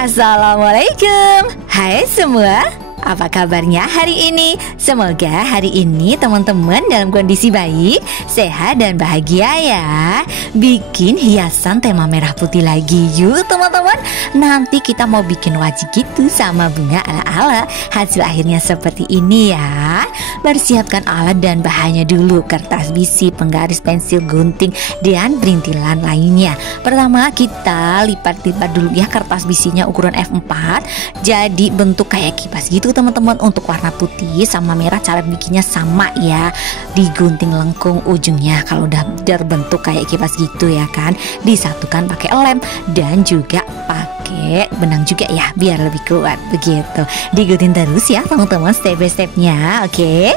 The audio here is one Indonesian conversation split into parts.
Assalamualaikum. Hai semua, apa kabarnya hari ini? Semoga hari ini teman-teman dalam kondisi baik, sehat dan bahagia ya. Bikin hiasan tema merah putih lagi yuk teman-teman. Nanti kita mau bikin wajik gitu sama bunga ala-ala. Hasil akhirnya seperti ini ya. Persiapkan alat dan bahannya dulu: kertas bisi, penggaris, pensil, gunting, dan perintilan lainnya. Pertama kita lipat-lipat dulu ya kertas bisinya ukuran F4. Jadi bentuk kayak kipas gitu teman-teman. Untuk warna putih sama merah cara bikinnya sama ya. Digunting lengkung ujungnya. Kalau udah terbentuk kayak kipas gitu ya kan, disatukan pakai lem dan juga pakai benang juga ya biar lebih kuat begitu. Diikutin terus ya teman-teman step by stepnya, oke?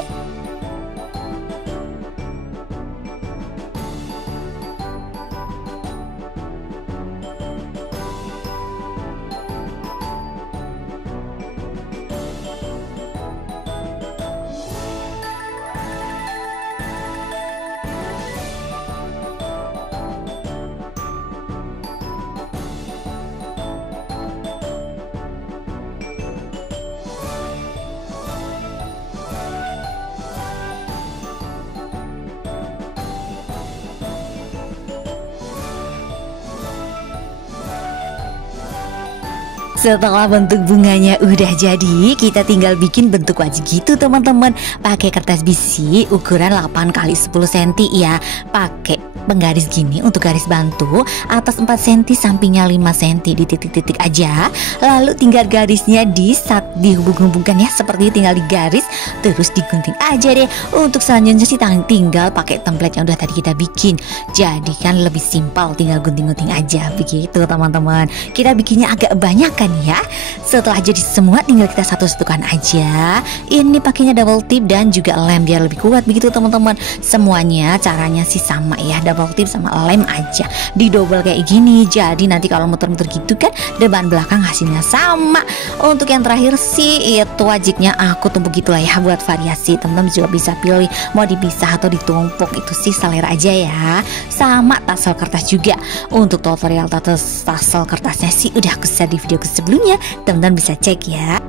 Setelah bentuk bunganya udah jadi, kita tinggal bikin bentuk wajik gitu teman-teman. Pakai kertas bisi ukuran 8 x 10 cm ya. Pakai penggaris gini untuk garis bantu, atas 4 cm, sampingnya 5 cm, di titik-titik aja. Lalu tinggal garisnya dihubung-hubungkan ya, seperti tinggal digaris terus digunting aja deh. Untuk selanjutnya sih tinggal pakai template yang udah tadi kita bikin. Jadi kan lebih simpel, tinggal gunting-gunting aja begitu teman-teman. Kita bikinnya agak banyak kan ya. Setelah jadi semua tinggal kita satu-satukan aja. Ini pakainya double tip dan juga lem biar lebih kuat begitu teman-teman. Semuanya caranya sih sama ya, double tip sama lem aja, didobel kayak gini. Jadi nanti kalau muter-muter gitu kan depan belakang hasilnya sama. Untuk yang terakhir sih itu wajiknya aku tumpuk gitulah ya buat variasi. Teman-teman juga bisa pilih mau dipisah atau ditumpuk, itu sih selera aja ya. Sama tassel kertas juga. Untuk tutorial tassel kertasnya sih udah aku share di videoku sebelumnya, teman-teman bisa cek ya.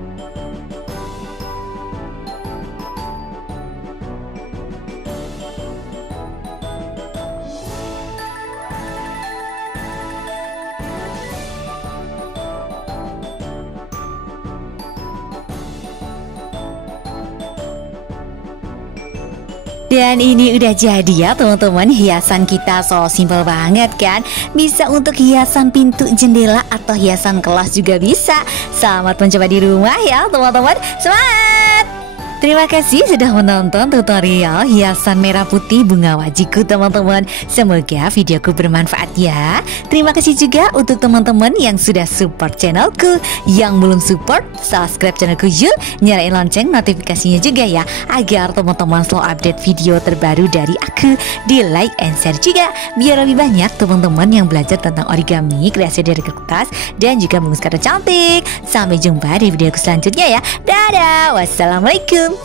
Dan ini udah jadi ya teman-teman, hiasan kita so simple banget kan. Bisa untuk hiasan pintu, jendela, atau hiasan kelas juga bisa. Selamat mencoba di rumah ya teman-teman, semangat! Terima kasih sudah menonton tutorial hiasan merah putih bunga wajikku teman-teman. Semoga videoku bermanfaat ya. Terima kasih juga untuk teman-teman yang sudah support channelku. Yang belum support, subscribe channelku yuk. Nyalain lonceng notifikasinya juga ya, agar teman-teman selalu update video terbaru dari aku. Di like and share juga, biar lebih banyak teman-teman yang belajar tentang origami, kreasi dari kertas, dan juga mengguskan cantik. Sampai jumpa di videoku selanjutnya ya. Dadah, wassalamualaikum.